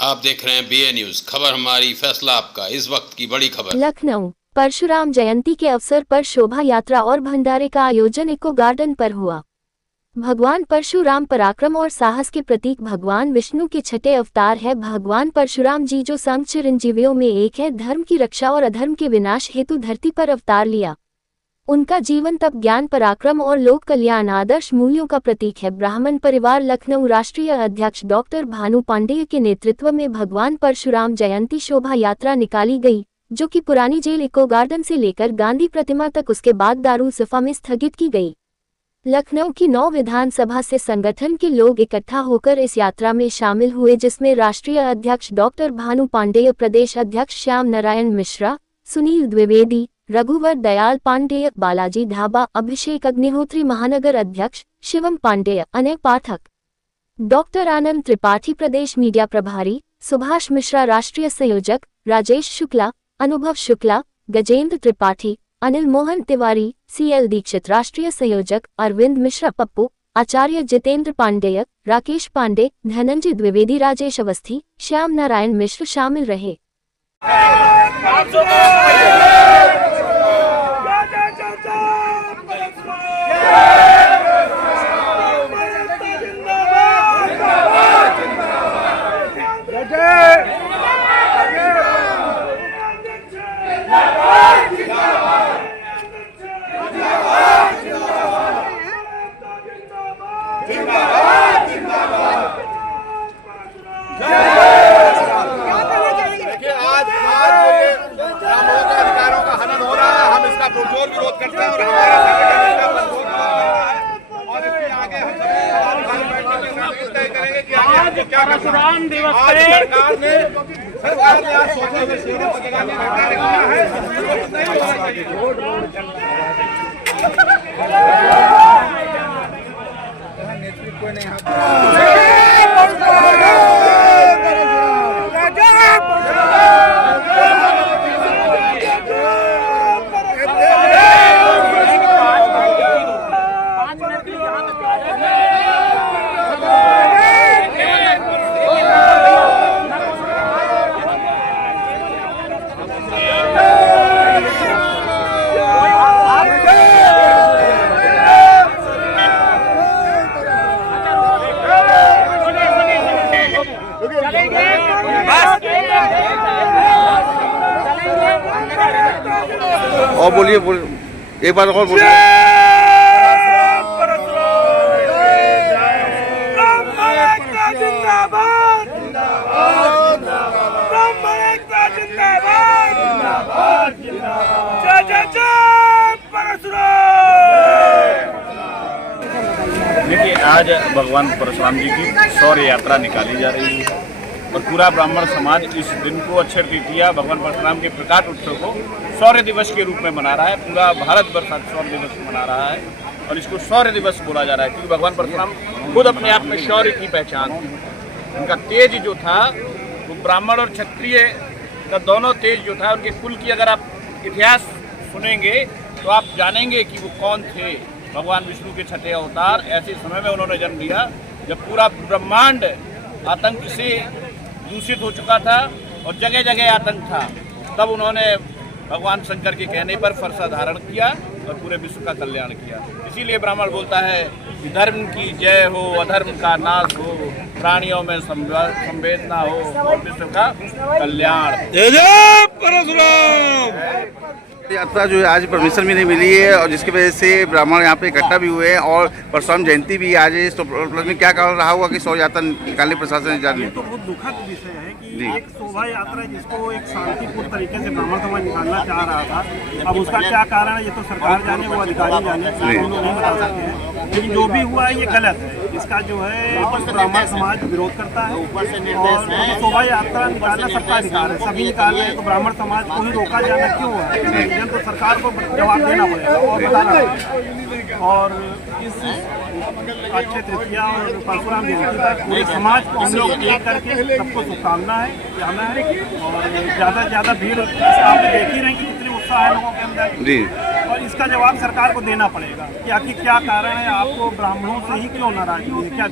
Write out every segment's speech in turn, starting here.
आप देख रहे हैं BA न्यूज, खबर हमारी फैसला आपका। इस वक्त की बड़ी खबर। लखनऊ परशुराम जयंती के अवसर पर शोभा यात्रा और भंडारे का आयोजन इको गार्डन पर हुआ। भगवान परशुराम पराक्रम और साहस के प्रतीक भगवान विष्णु के छठे अवतार है। भगवान परशुराम जी जो संग चिरंजीवियों में एक है, धर्म की रक्षा और अधर्म के विनाश हेतु धरती पर अवतार लिया। उनका जीवन तप, ज्ञान, पराक्रम और लोक कल्याण आदर्श मूल्यों का प्रतीक है। ब्राह्मण परिवार लखनऊ राष्ट्रीय अध्यक्ष डॉक्टर भानु पांडेय के नेतृत्व में भगवान परशुराम जयंती शोभा यात्रा निकाली गई, जो कि पुरानी जेल इको गार्डन से लेकर गांधी प्रतिमा तक, उसके बाद दारुल सफा में स्थगित की गई। लखनऊ की 9 विधानसभा से संगठन के लोग इकट्ठा होकर इस यात्रा में शामिल हुए, जिसमें राष्ट्रीय अध्यक्ष डॉक्टर भानु पांडेय, प्रदेश अध्यक्ष श्याम नारायण मिश्रा, सुनील द्विवेदी, रघुवर दयाल पांडेय, बालाजी ढाबा, अभिषेक अग्निहोत्री, महानगर अध्यक्ष शिवम पांडेय, अनय पाठक, डॉक्टर आनंद त्रिपाठी प्रदेश मीडिया प्रभारी, सुभाष मिश्रा राष्ट्रीय संयोजक, राजेश शुक्ला, अनुभव शुक्ला, गजेंद्र त्रिपाठी, अनिल मोहन तिवारी, CL दीक्षित राष्ट्रीय संयोजक, अरविंद मिश्रा पप्पू, आचार्य जितेंद्र पांडेय, राकेश पांडे, धनंजय द्विवेदी, राजेश अवस्थी, श्याम नारायण मिश्र शामिल रहे। पुरजोर विरोध करते हैं और हमारा संगठन इसका पुरजोर विरोध कर रहा है और इसके आगे हम सभी तय करेंगे कि आगे क्या परशुराम दिवस पे सरकार ने आज सोचे हुए शेरों को जगाने का कार्य किया है। नहीं होना चाहिए नेतृत्व ने और बोलिए एक बार और बोलिए। देखिए, आज भगवान परशुराम जी की शौर्य यात्रा निकाली जा रही है और पूरा ब्राह्मण समाज इस दिन को अक्षय तृतीया भगवान परशुराम के प्रकाश उत्सव को शौर्य दिवस के रूप में मना रहा है। पूरा भारत वर्ष शौर्य दिवस मना रहा है और इसको शौर्य दिवस बोला जा रहा है क्योंकि भगवान परशुराम खुद अपने आप में शौर्य की पहचान थी। उनका तेज जो था वो ब्राह्मण और क्षत्रिय का दोनों तेज जो था, उनके कुल की अगर आप इतिहास सुनेंगे तो आप जानेंगे कि वो कौन थे। भगवान विष्णु के छठे अवतार ऐसे समय में उन्होंने जन्म लिया जब पूरा ब्रह्मांड आतंक से दूषित हो चुका था और जगह जगह आतंक था। तब उन्होंने भगवान शंकर के कहने पर फरसा धारण किया और पूरे विश्व का कल्याण किया। इसीलिए ब्राह्मण बोलता है कि धर्म की जय हो, अधर्म का नाश हो, प्राणियों में संवेदना हो और विश्व का कल्याण। जय जय परशुराम। यात्रा जो है आज परमिशन भी नहीं मिली है और जिसकी वजह से ब्राह्मण यहाँ पे इकट्ठा भी हुए हैं और परशुराम जयंती भी आज है। तो में क्या कारण रहा होगा कि शौर्य यात्रा निकालने प्रशासन ने जारी? तो बहुत दुखद विषय है कि एक शोभा यात्रा जिसको एक शांतिपूर्ण तरीके से ब्राह्मण समाज निकालना चाह रहा था, अब उसका क्या कारण है ये तो सरकार जाने, वो अधिकारी जाने, हम लोग नहीं बता सकते हैं। लेकिन जो भी हुआ है ये गलत है, इसका जो है ब्राह्मण समाज विरोध करता है और शोभा यात्रा निकालना सबका अधिकार है, सभी निकाल रहे हैं तो ब्राह्मण समाज को ही रोका जाना क्यों है? तो सरकार को जवाब देना पड़ेगा और बताना पड़ेगा। और इस अक्षय तृतीया और परशुराम जयंती पर पूरे समाज को हम लोग एक करके सबको शुभकामना है, जाना है और ज़्यादा से ज़्यादा भीड़ आप देख ही रहे हैं कि कितने उत्साह है लोगों के अंदर और इसका जवाब सरकार को देना पड़ेगा कि आखिर क्या कारण है, आपको ब्राह्मणों से ही क्यों नाराजगी है, क्या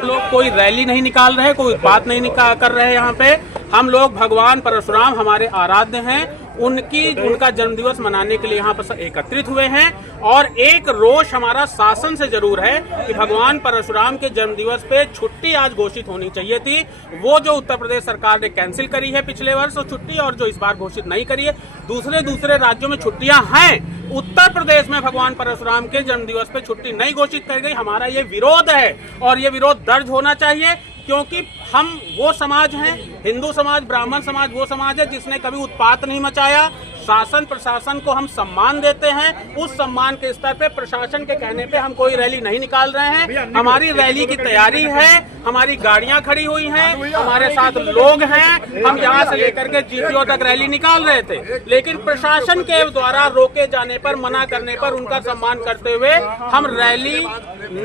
लोग कोई रैली नहीं निकाल रहे, कोई बात नहीं कर रहे। यहाँ पे हम लोग भगवान परशुराम हमारे आराध्य हैं, उनका जन्मदिवस मनाने के लिए यहाँ पर एकत्रित हुए हैं। और एक रोष हमारा शासन से जरूर है कि भगवान परशुराम के जन्मदिवस पे छुट्टी आज घोषित होनी चाहिए थी। वो जो उत्तर प्रदेश सरकार ने कैंसिल करी है पिछले वर्ष वो छुट्टी, और जो इस बार घोषित नहीं करी है। दूसरे राज्यों में छुट्टियां हैं, उत्तर प्रदेश में भगवान परशुराम के जन्मदिवस पे छुट्टी नहीं घोषित कर गई। हमारा ये विरोध है और ये विरोध दर्ज होना चाहिए, क्योंकि हम वो समाज हैं, हिंदू समाज, ब्राह्मण समाज वो समाज है जिसने कभी उत्पात नहीं मचाया। शासन प्रशासन को हम सम्मान देते हैं, उस सम्मान के स्तर पे प्रशासन के कहने पे हम कोई रैली नहीं निकाल रहे हैं। हमारी रैली की तैयारी है, हमारी गाड़ियां खड़ी हुई हैं, हमारे साथ लोग हैं। हम यहाँ से लेकर के जीपीओ तक रैली निकाल रहे थे, लेकिन प्रशासन के द्वारा रोके जाने पर, मना करने पर उनका सम्मान करते हुए हम रैली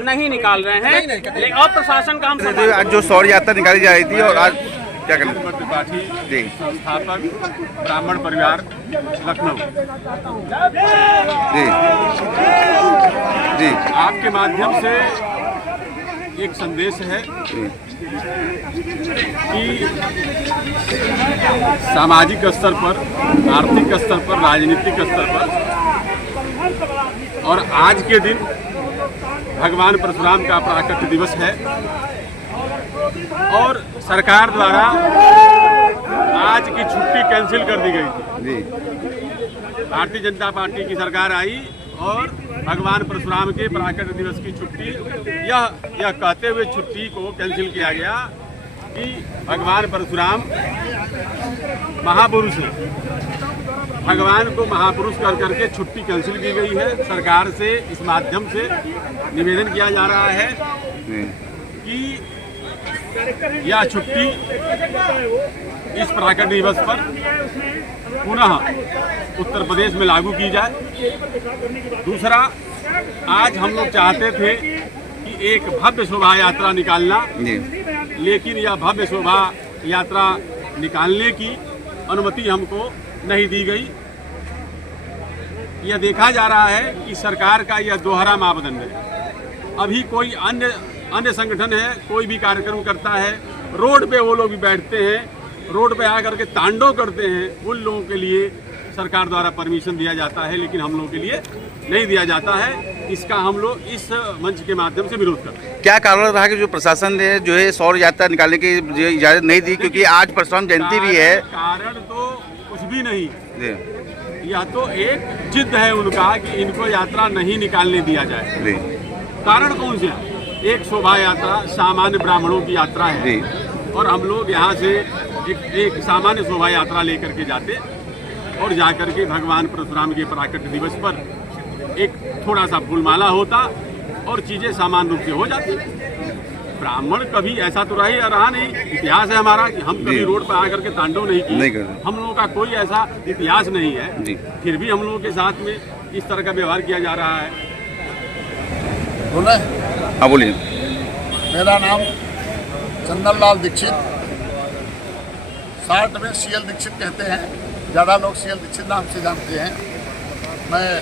नहीं निकाल रहे हैं। और प्रशासन का हम आज जो शौर्य यात्रा निकाली जा रही थी, और आज क्या कहना त्रिपाठी जी संस्थापक ब्राह्मण परिवार लखनऊ जी जी आपके माध्यम से एक संदेश है कि सामाजिक स्तर पर, आर्थिक स्तर पर, राजनीतिक स्तर पर और आज के दिन भगवान परशुराम का प्राकट्य दिवस है और सरकार द्वारा आज की छुट्टी कैंसिल कर दी गई थी। भारतीय जनता पार्टी की सरकार आई और भगवान परशुराम के प्राकट्य दिवस की छुट्टी यह कहते हुए छुट्टी को कैंसिल किया गया कि भगवान परशुराम महापुरुष है। भगवान को महापुरुष कर करके छुट्टी कैंसिल की गई है। सरकार से इस माध्यम से निवेदन किया जा रहा है कि यह छुट्टी इस प्राकट्य दिवस पर पुनः उत्तर प्रदेश में लागू की जाए। दूसरा, आज हम लोग चाहते थे कि एक भव्य शोभा यात्रा निकालना, लेकिन यह भव्य शोभा यात्रा निकालने की अनुमति हमको नहीं दी गई। यह देखा जा रहा है कि सरकार का यह दोहरा मापदंड है। अभी कोई अन्य संगठन है, कोई भी कार्यक्रम करता है, रोड पे वो लोग भी बैठते हैं, रोड पे आकर के तांडव करते हैं, उन लोगों के लिए सरकार द्वारा परमिशन दिया जाता है, लेकिन हम लोगों के लिए नहीं दिया जाता है। इसका हम लोग इस मंच के माध्यम से विरोध करते हैं। क्या कारण रहा कि जो प्रशासन ने जो है शौर्य यात्रा निकालने की इजाजत नहीं दी, क्योंकि आज परशुराम जयंती भी है? कारण तो कुछ भी नहीं, यह तो एक जिद है उनका कि इनको यात्रा नहीं निकालने दिया जाए। कारण कौन से? एक शोभा यात्रा सामान्य ब्राह्मणों की यात्रा है और हम लोग यहाँ से एक सामान्य शोभा यात्रा लेकर के जाते और जाकर के भगवान परशुराम के प्राकट्य दिवस पर एक थोड़ा सा फूलमाला होता और चीज़ें सामान्य रूप से हो जाती। ब्राह्मण कभी ऐसा तो रहा नहीं, इतिहास है हमारा कि हम कभी रोड पर आकर के तांडव नहीं किए, हम लोगों का कोई ऐसा इतिहास नहीं है। फिर भी हम लोगों के साथ में इस तरह का व्यवहार किया जा रहा है। हाँ बोलिए। मेरा नाम चंदन लाल दीक्षित, शार्ट में सीएल दीक्षित कहते हैं, ज़्यादा लोग सीएल दीक्षित नाम से जानते हैं। मैं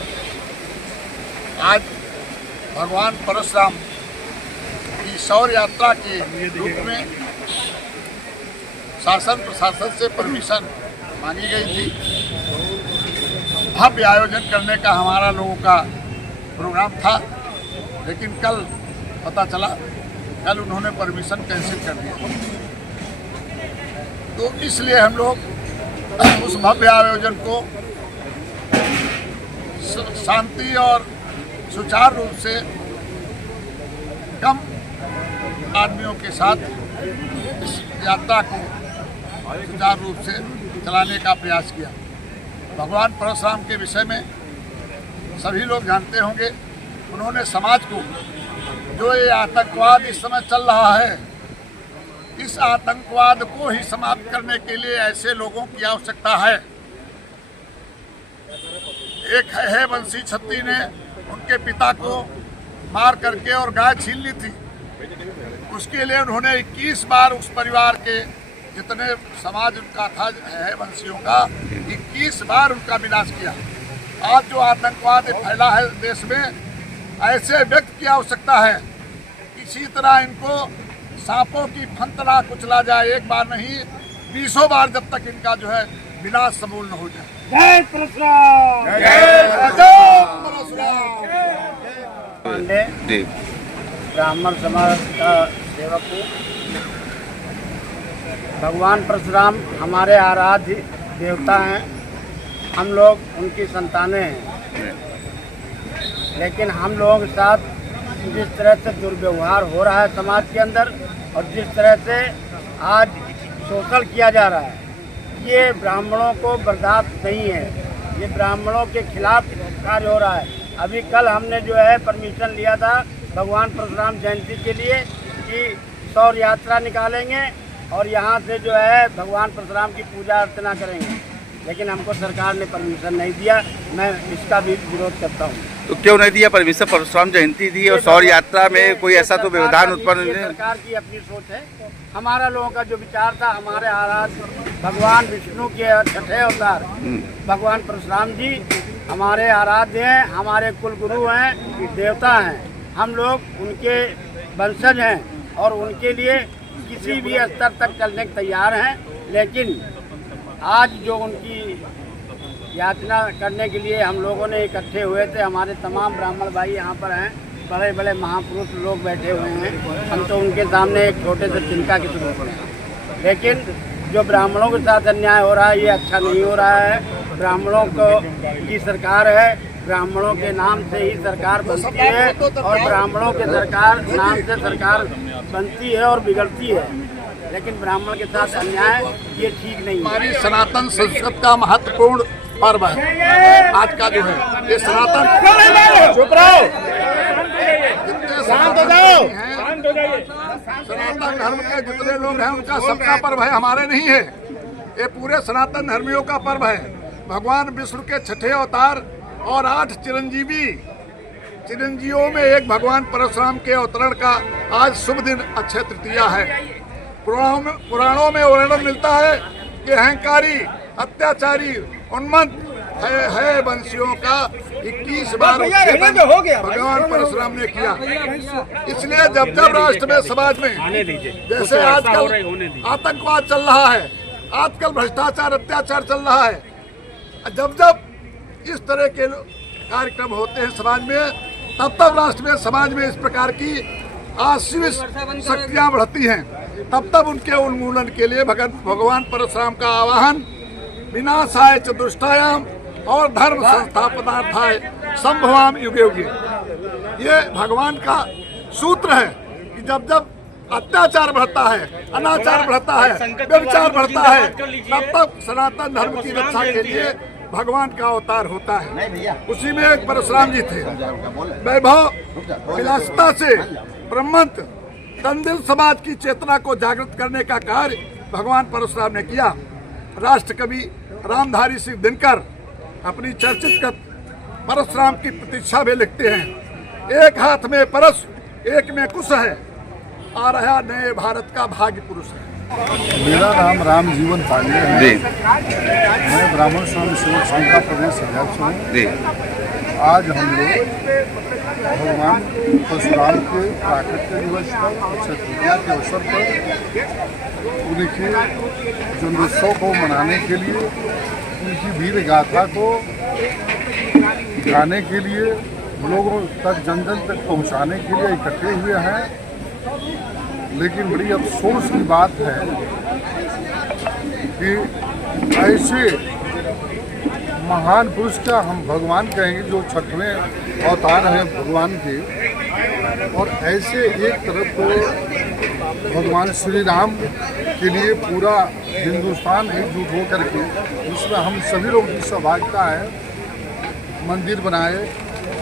आज भगवान परशुराम की शौर्य यात्रा के रूप में शासन प्रशासन से परमिशन मांगी गई थी। भव्य आयोजन करने का हमारा लोगों का प्रोग्राम था, लेकिन कल पता चला, कल उन्होंने परमिशन कैंसिल कर दिया। तो इसलिए हम लोग उस भव्य आयोजन को शांति और सुचारू रूप से कम आदमियों के साथ इस यात्रा को सुचारू रूप से चलाने का प्रयास किया। भगवान परशुराम के विषय में सभी लोग जानते होंगे उन्होंने समाज को, जो ये आतंकवाद इस समय चल रहा है, इस आतंकवाद को ही समाप्त करने के लिए ऐसे लोगों की आवश्यकता है। एक है बंसी छत्ती ने उनके पिता को मार करके और गाय छीन ली थी। उसके लिए उन्होंने 21 बार उस परिवार के जितने समाज उनका था है बंसियों का, 21 बार उनका विनाश किया। आज जो आतंकवाद फैला है देश में, ऐसे व्यक्ति की आवश्यकता है किसी तरह इनको सांपों की फंतला कुचला जाए, एक बार नहीं 20 बार, जब तक इनका जो है विनाश समूल न हो जाए। जय परशुराम। जी ब्राह्मण समाज का सेवक हूँ। भगवान परशुराम हमारे आराध्य देवता हैं, हम लोग उनकी संतानें हैं। लेकिन हम लोगों के साथ जिस तरह से दुर्व्यवहार हो रहा है समाज के अंदर, और जिस तरह से आज शोषण किया जा रहा है, ये ब्राह्मणों को बर्दाश्त नहीं है। ये ब्राह्मणों के खिलाफ कार्य हो रहा है। अभी कल हमने जो है परमिशन लिया था भगवान परशुराम जयंती के लिए कि सौर यात्रा निकालेंगे और यहाँ से जो है भगवान परशुराम की पूजा अर्चना करेंगे, लेकिन हमको सरकार ने परमिशन नहीं दिया। मैं इसका भी विरोध करता हूँ। तो क्यों नहीं दिया परमिशन? परशुराम जयंती थी और सौर यात्रा में कोई ऐसा तो व्यवधान उत्पन्न नहीं। सरकार की अपनी सोच है। हमारा लोगों का जो विचार था, हमारे आराध्य भगवान विष्णु के 6ठे अवतार भगवान परशुराम जी हमारे आराध्य हैं, हमारे कुल गुरु हैं, देवता हैं। हम लोग उनके वंशज हैं और उनके लिए किसी भी स्तर तक चलने के तैयार हैं। लेकिन आज जो उनकी याचना करने के लिए हम लोगों ने इकट्ठे हुए थे, हमारे तमाम ब्राह्मण भाई यहाँ पर हैं, बड़े बड़े महापुरुष लोग बैठे हुए हैं। हम तो उनके सामने एक छोटे से तिनका के रूप में हैं। लेकिन जो ब्राह्मणों के साथ अन्याय हो रहा है, ये अच्छा नहीं हो रहा है। ब्राह्मणों की सरकार है, ब्राह्मणों के नाम से ही सरकार बनती है और ब्राह्मणों के सरकार नाम से सरकार बनती है और बिगड़ती है। लेकिन ब्राह्मण के साथ अन्याय ये ठीक नहीं है। हमारी सनातन संस्कृति का महत्वपूर्ण पर्व है आज का जो है ये सनातन। चुप रहो, शांत हो जाओ। सनातन धर्म के जितने लोग हैं उनका सबका पर्व है, हमारे नहीं है। ये पूरे सनातन धर्मियों का पर्व है। भगवान विष्णु के 6ठे अवतार और 8 चिरंजीवियों में एक भगवान परशुराम के अवतरण का आज शुभ दिन अक्षय तृतीया है। पुराणों में वर्णन मिलता है कि अहंकारी, अत्याचारी, उन्मत्त है वंशियों का 21 बार उच्छेदन भगवान परशुराम ने किया। इसलिए जब जब राष्ट्र में, समाज में, जैसे आजकल आतंकवाद चल रहा है, आजकल भ्रष्टाचार, अत्याचार चल रहा है, जब जब इस तरह के कार्यक्रम होते हैं समाज में, तब तब राष्ट्र में, समाज में इस प्रकार की आश्वित शक्तियाँ बढ़ती हैं। तब तब उनके उन्मूलन के लिए भगवान परशुराम का आह्वान, विनाशाय च दुष्टायाम और धर्म संस्थापनार्थाय संभवाम युगे युगे। ये भगवान का सूत्र है कि जब जब अत्याचार बढ़ता है, अनाचार बढ़ता है, व्यभिचार बढ़ता है, तब तब सनातन धर्म की रक्षा के लिए भगवान का अवतार होता है। उसी में एक परशुराम जी थे। वैभव विलासिता से ब्रह्मंत कंदिल समाज की चेतना को जागृत करने का कार्य भगवान परशुराम ने किया। राष्ट्र कवि रामधारी सिंह दिनकर अपनी चर्चित परशुराम की प्रतीक्षा में लिखते हैं, एक हाथ में परश, एक में कुश है, आ रहा नए भारत का भाग्य पुरुष है। मेरा नाम राम जीवन पांडे है। मैं ब्राह्मण स्वयं सेवक संघ का प्रदेश अध्यक्ष हूँ। आज हम लोग भगवान परशुराम के प्राकट्य दिवस पर, अक्षय तृतीया के अवसर पर उनके जन्मोत्सव को मनाने के लिए, उनकी वीर गाथा को गाने के लिए, लोगों तक, जन जन तक पहुँचाने के लिए इकट्ठे हुए हैं। लेकिन बड़ी अफसोस की बात है कि ऐसे महान पुरुष का, हम भगवान कहेंगे, जो 6वें अवतार हैं भगवान के, और ऐसे एक तरफ तो भगवान श्री राम के लिए पूरा हिंदुस्तान एकजुट होकर के, जिसमें हम सभी लोगों की सहभागिता है, मंदिर बनाए,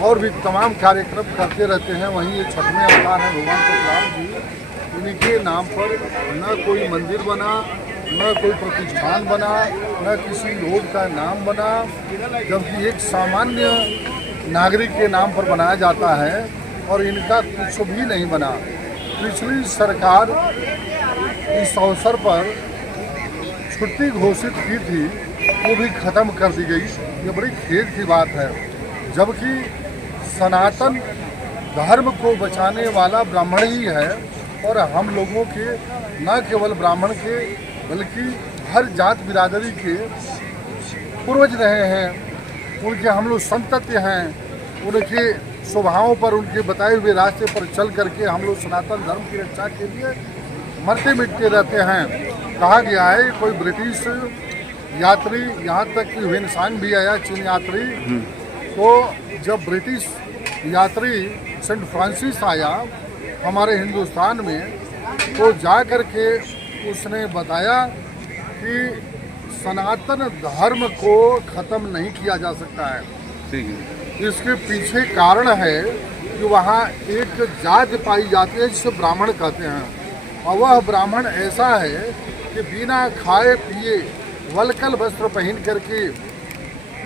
और भी तमाम कार्यक्रम करते रहते हैं। वहीं ये छठवें अवतार हैं भगवान परशुराम जी, इनके नाम पर न कोई मंदिर बना, न कोई प्रतिष्ठान बना, न किसी लोग का नाम बना, जबकि एक सामान्य नागरिक के नाम पर बनाया जाता है और इनका कुछ भी नहीं बना। पिछली सरकार इस अवसर पर छुट्टी घोषित की थी, वो भी खत्म कर दी गई। ये बड़ी खेद की बात है, जबकि सनातन धर्म को बचाने वाला ब्राह्मण ही है और हम लोगों के न केवल ब्राह्मण के बल्कि हर जात बिरादरी के पूर्वज रहे हैं, उनके हम लोग संतति हैं, उनके स्वभावों पर, उनके बताए हुए रास्ते पर चल करके हम लोग सनातन धर्म की रक्षा के लिए मरते मिटते रहते हैं। कहा गया है कोई ब्रिटिश यात्री, यहाँ तक कि ह्वेनसांग भी आया, चीन यात्री, तो जब ब्रिटिश यात्री सेंट फ्रांसिस आया हमारे हिंदुस्तान में, तो जा कर के उसने बताया कि सनातन धर्म को ख़त्म नहीं किया जा सकता है। ठीक है। इसके पीछे कारण है कि वहाँ एक जाति पाई जाती है जिसे ब्राह्मण कहते हैं, और वह ब्राह्मण ऐसा है कि बिना खाए पिए वलकल वस्त्र पहन करके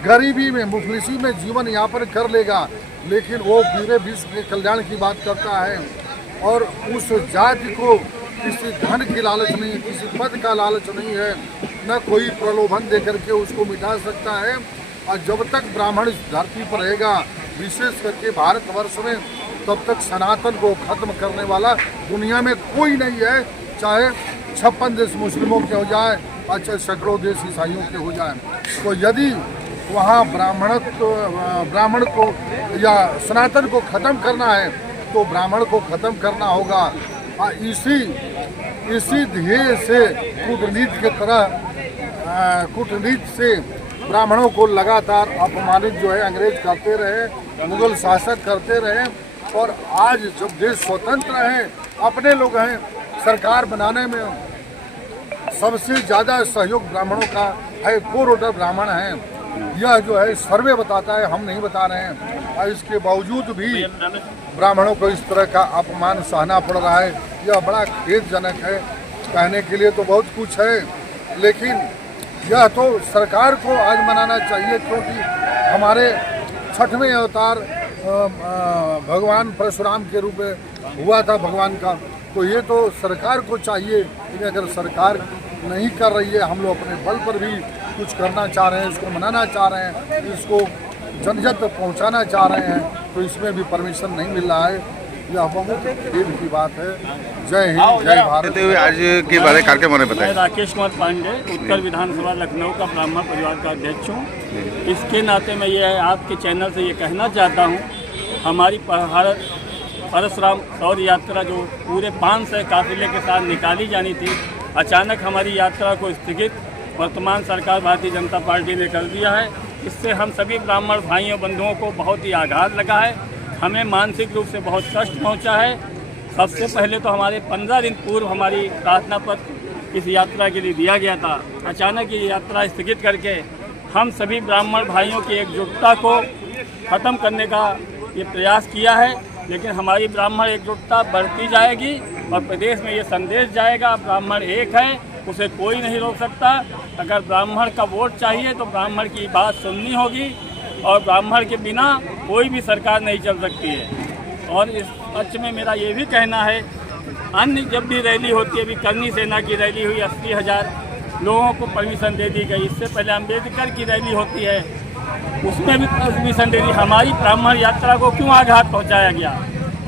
गरीबी में, मुफलिसी में जीवन यापन कर लेगा, लेकिन वो पूरे विश्व के कल्याण की बात करता है। और उस जाति को किसी धन की लालच नहीं, किसी पद का लालच नहीं है, न कोई प्रलोभन दे करके उसको मिटा सकता है। और जब तक ब्राह्मण इस धरती पर रहेगा, विशेष करके भारतवर्ष में, तब तक सनातन को खत्म करने वाला दुनिया में कोई नहीं है, चाहे 56 देश मुस्लिमों के हो जाए और चाहे सैकड़ों देश ईसाइयों के हो जाए। तो यदि वहाँ ब्राह्मण को या सनातन को ख़त्म करना है तो ब्राह्मण को ख़त्म करना होगा। और इसी ध्येय से कूटनीति के तरह कूटनीति से ब्राह्मणों को लगातार अपमानित जो है अंग्रेज करते रहे, मुगल शासक करते रहे, और आज जब देश स्वतंत्र है, अपने लोग हैं, सरकार बनाने में सबसे ज़्यादा सहयोग ब्राह्मणों का है, कोरोटर ब्राह्मण हैं। यह जो है सर्वे बताता है, हम नहीं बता रहे हैं। और इसके बावजूद भी ब्राह्मणों को इस तरह का अपमान सहना पड़ रहा है, यह बड़ा खेदजनक है। कहने के लिए तो बहुत कुछ है, लेकिन यह तो सरकार को आज मनाना चाहिए, क्योंकि हमारे छठवें अवतार भगवान परशुराम के रूप में हुआ था भगवान का, तो ये तो सरकार को चाहिए। लेकिन अगर सरकार नहीं कर रही है, हम लोग अपने बल पर भी कुछ करना चाह रहे हैं, इसको मनाना चाह रहे हैं, इसको जन जन तक पहुँचाना चाह रहे हैं, तो इसमें भी परमिशन नहीं मिल रहा है। यह बहुत खेद की बात है। जय हिंद, जय भारत। आज के बारे में कार्यक्रम में बताएं। मैं राकेश कुमार पांडे, उत्तर विधानसभा लखनऊ का ब्राह्मण परिवार का अध्यक्ष हूँ। इसके नाते मैं ये आपके चैनल से ये कहना चाहता हूँ, हमारी परशुराम सौर यात्रा जो पूरे 500 काफिले के साथ निकाली जानी थी, अचानक हमारी यात्रा को स्थगित वर्तमान सरकार भारतीय जनता पार्टी ने कर दिया है। इससे हम सभी ब्राह्मण भाइयों बंधुओं को बहुत ही आघात लगा है, हमें मानसिक रूप से बहुत कष्ट पहुंचा है। सबसे पहले तो हमारे 15 दिन पूर्व हमारी प्रार्थना पत्र इस यात्रा के लिए दिया गया था। अचानक ये यात्रा स्थगित करके हम सभी ब्राह्मण भाइयों की एकजुटता को ख़त्म करने का ये प्रयास किया है, लेकिन हमारी ब्राह्मण एकजुटता बढ़ती जाएगी और प्रदेश में ये संदेश जाएगा, ब्राह्मण एक है, उसे कोई नहीं रोक सकता। अगर ब्राह्मण का वोट चाहिए तो ब्राह्मण की बात सुननी होगी, और ब्राह्मण के बिना कोई भी सरकार नहीं चल सकती है। और इस पक्ष में मेरा ये भी कहना है, अन्य जब भी रैली होती है, अभी करनी सेना की रैली हुई, 80,000 लोगों को परमिशन दे दी गई। इससे पहले अम्बेडकर की रैली होती है, उसमें भी परमिशन दे दी। हमारी ब्राह्मण यात्रा को क्यों आघात पहुंचाया गया?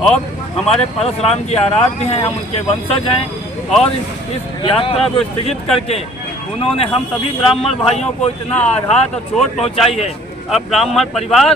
और हमारे परशुराम जी आराध्य हैं, हम उनके वंशज हैं, और इस यात्रा को स्थगित करके उन्होंने हम सभी ब्राह्मण भाइयों को इतना आघात और चोट पहुंचाई है। अब ब्राह्मण परिवार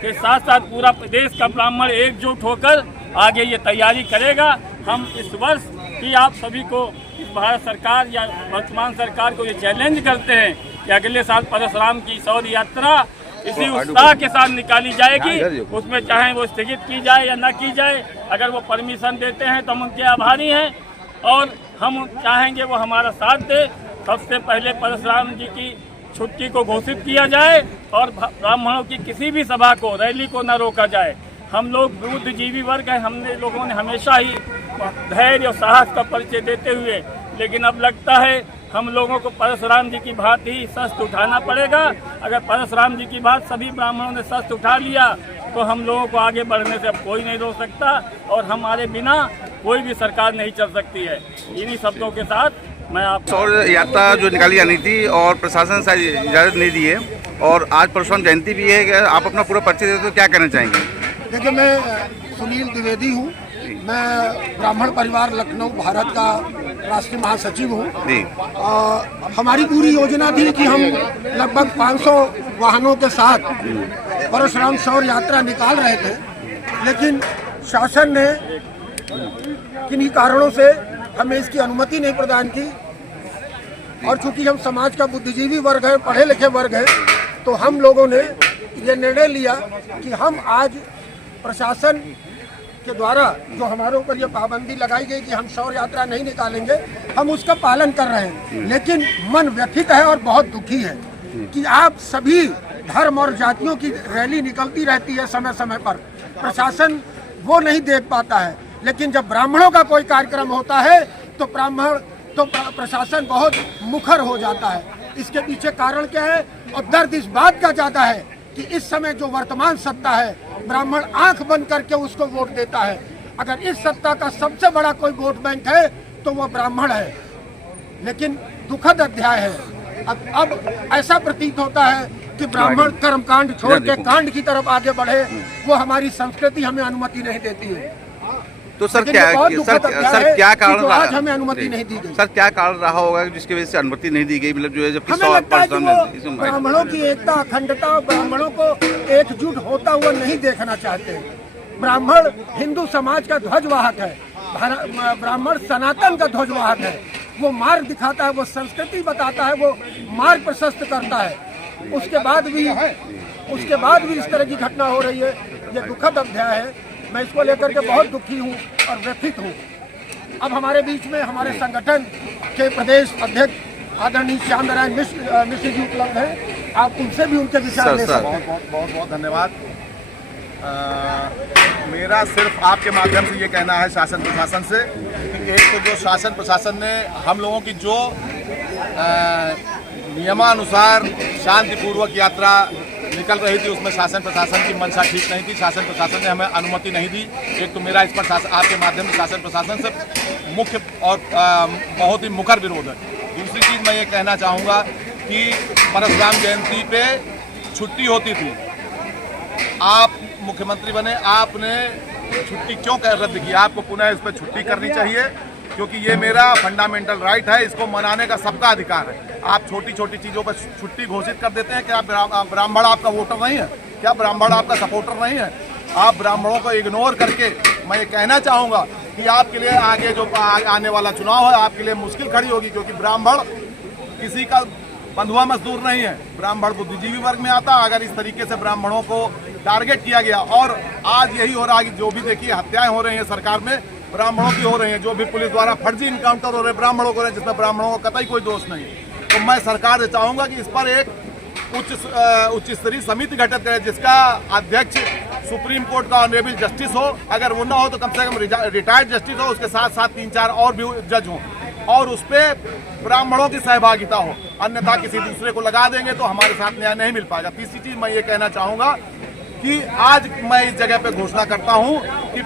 के साथ साथ पूरा प्रदेश का ब्राह्मण एकजुट होकर आगे ये तैयारी करेगा। हम इस वर्ष की आप सभी को, इस भारत सरकार या वर्तमान सरकार को ये चैलेंज करते हैं कि अगले साल परशुराम की सौर यात्रा इसी उत्साह के साथ निकाली जाएगी। उसमें चाहे वो स्थगित की जाए या न की जाए, अगर वो परमिशन देते हैं तो हम उनके आभारी हैं, और हम चाहेंगे वो हमारा साथ दे। सबसे पहले परशुराम जी की छुट्टी को घोषित किया जाए और ब्राह्मणों की किसी भी सभा को, रैली को न रोका जाए। हम लोग बुद्धिजीवी वर्ग हैं, हमने लोगों ने हमेशा ही धैर्य और साहस का परिचय देते हुए, लेकिन अब लगता है हम लोगों को परशुराम जी की बात ही शस्त्र उठाना पड़ेगा। अगर परशुराम जी की बात सभी ब्राह्मणों ने शस्त्र उठा लिया तो हम लोगों को आगे बढ़ने से अब कोई नहीं रोक सकता और हमारे बिना कोई भी सरकार नहीं चल सकती है। इन्हीं शब्दों के साथ मैं आप सौर यात्रा जो निकाली जानी थी और प्रशासन से इजाज़त नहीं दी है और आज परशुराम जयंती भी है, आप अपना पूरा परिचय देते तो क्या कहना चाहेंगे? देखिए, मैं सुनील द्विवेदी हूँ। मैं ब्राह्मण परिवार लखनऊ भारत का राष्ट्रीय महासचिव हूँ। हमारी पूरी योजना थी कि हम लगभग 500 वाहनों के साथ परशुराम शौर्य यात्रा निकाल रहे थे, लेकिन शासन ने किन्हीं कारणों से हमें इसकी अनुमति नहीं प्रदान की। और चूंकि हम समाज का बुद्धिजीवी वर्ग है, पढ़े लिखे वर्ग है, तो हम लोगों ने ये निर्णय लिया कि हम आज प्रशासन के द्वारा जो हमारे ऊपर ये पाबंदी लगाई गई कि हम शौर्य यात्रा नहीं निकालेंगे, हम उसका पालन कर रहे हैं। लेकिन मन व्यथित है और बहुत दुखी है कि आप सभी धर्म और जातियों की रैली निकलती रहती है समय समय पर, प्रशासन वो नहीं देख पाता है। लेकिन जब ब्राह्मणों का कोई कार्यक्रम होता है तो प्रशासन बहुत मुखर हो जाता है। इसके पीछे कारण क्या है? और दर्द इस बात का ज़्यादा है कि इस समय जो वर्तमान सत्ता है, ब्राह्मण आंख बंद करके उसको वोट देता है। अगर इस सत्ता का सबसे बड़ा कोई वोट बैंक है तो वो ब्राह्मण है। लेकिन दुखद अध्याय है, अब ऐसा प्रतीत होता है कि ब्राह्मण कर्मकांड छोड़ के कांड की तरफ आगे बढ़े, वो हमारी संस्कृति हमें अनुमति नहीं देती है। तो सर क्या कारण रहा? आज हमें अनुमति नहीं दी गई। सर क्या कारण रहा होगा जिसकी वजह से अनुमति नहीं दी गई? मतलब जो है जबकि हमें लगता है कि वो ब्राह्मणों की एकता, अखंडता और ब्राह्मणों को एकजुट होता हुआ नहीं देखना चाहते। ब्राह्मण हिंदू समाज का ध्वजवाहक है, ब्राह्मण सनातन का ध्वजवाहक है। वो मार्ग दिखाता है, वो संस्कृति बताता है, वो मार्ग प्रशस्त करता है। उसके बाद भी इस तरह की घटना हो रही है, ये दुखद अध्याय है। मैं इसको लेकर के बहुत दुखी हूँ और व्यथित हूँ। अब हमारे बीच में हमारे संगठन के प्रदेश अध्यक्ष आदरणीय श्याम नारायण मिश्र जी उपलब्ध हैं। आप उनसे भी उनके विचार ले सकते हैं। बहुत धन्यवाद। मेरा सिर्फ आपके माध्यम से ये कहना है शासन प्रशासन से कि एक तो जो शासन प्रशासन ने हम लोगों की जो नियमानुसार शांतिपूर्वक यात्रा निकल रही थी, उसमें शासन प्रशासन की मंशा ठीक नहीं थी। शासन प्रशासन ने हमें अनुमति नहीं दी। एक तो मेरा इस पर आपके माध्यम से शासन प्रशासन से मुख्य और बहुत ही मुखर विरोध है। दूसरी चीज़ मैं ये कहना चाहूँगा कि परशुराम जयंती पे छुट्टी होती थी, आप मुख्यमंत्री बने, आपने छुट्टी क्यों रद्द की? आपको पुनः इस पर छुट्टी करनी चाहिए, क्योंकि ये मेरा फंडामेंटल राइट है, इसको मनाने का सबका अधिकार है। आप छोटी छोटी चीज़ों पर छुट्टी घोषित कर देते हैं। क्या ब्राह्मण आपका वोटर नहीं है? क्या ब्राह्मण आपका सपोर्टर नहीं है? आप ब्राह्मणों को इग्नोर करके, मैं ये कहना चाहूँगा कि आपके लिए आगे जो आने वाला चुनाव है आपके लिए मुश्किल खड़ी होगी, क्योंकि ब्राह्मण किसी का बंधुआ मजदूर नहीं है। ब्राह्मण बुद्धिजीवी वर्ग में आता। अगर इस तरीके से ब्राह्मणों को टारगेट किया गया, और आज यही हो रहा है कि जो भी देखिए हत्याएं हो रही हैं सरकार में, ब्राह्मणों की हो रही हैं, जो भी पुलिस द्वारा फर्जी इनकाउंटर हो रहे ब्राह्मणों को, जिसमें ब्राह्मणों का कतई कोई दोष नहीं। तो मैं सरकार से चाहूँगा कि इस पर एक उच्च स्तरीय समिति गठित करें, जिसका अध्यक्ष सुप्रीम कोर्ट का ऑनरेबल जस्टिस हो। अगर वो ना हो तो कम से कम रिटायर्ड जस्टिस हो, उसके साथ साथ 3-4 और भी जज हों, और उस पर ब्राह्मणों की सहभागिता हो। अन्यथा किसी दूसरे को लगा देंगे तो हमारे साथ न्याय नहीं मिल पाएगा। तीसरी चीज मैं ये कहना चाहूँगा कि आज मैं इस जगह पे घोषणा करता हूँ कि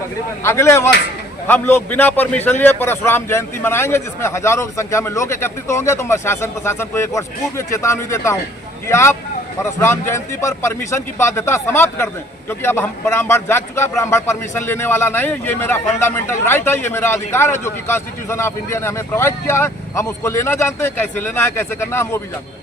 अगले वर्ष हम लोग बिना परमिशन लिए परशुराम जयंती मनाएंगे, जिसमें हजारों की संख्या में लोग एकत्रित होंगे। तो मैं शासन प्रशासन को एक वर्ष पूर्व चेतावनी देता हूँ कि आप परशुराम जयंती पर परमिशन की बाध्यता समाप्त कर दें, क्योंकि अब हम ब्राह्मण जाग चुका है। ब्राह्मण परमिशन लेने वाला नहीं है। ये मेरा फंडामेंटल राइट है, ये मेरा अधिकार है, जो कि कॉन्स्टिट्यूशन ऑफ इंडिया ने हमें प्रोवाइड किया है। हम उसको लेना जानते हैं, कैसे लेना है, कैसे करना है, हम वो भी जानते हैं।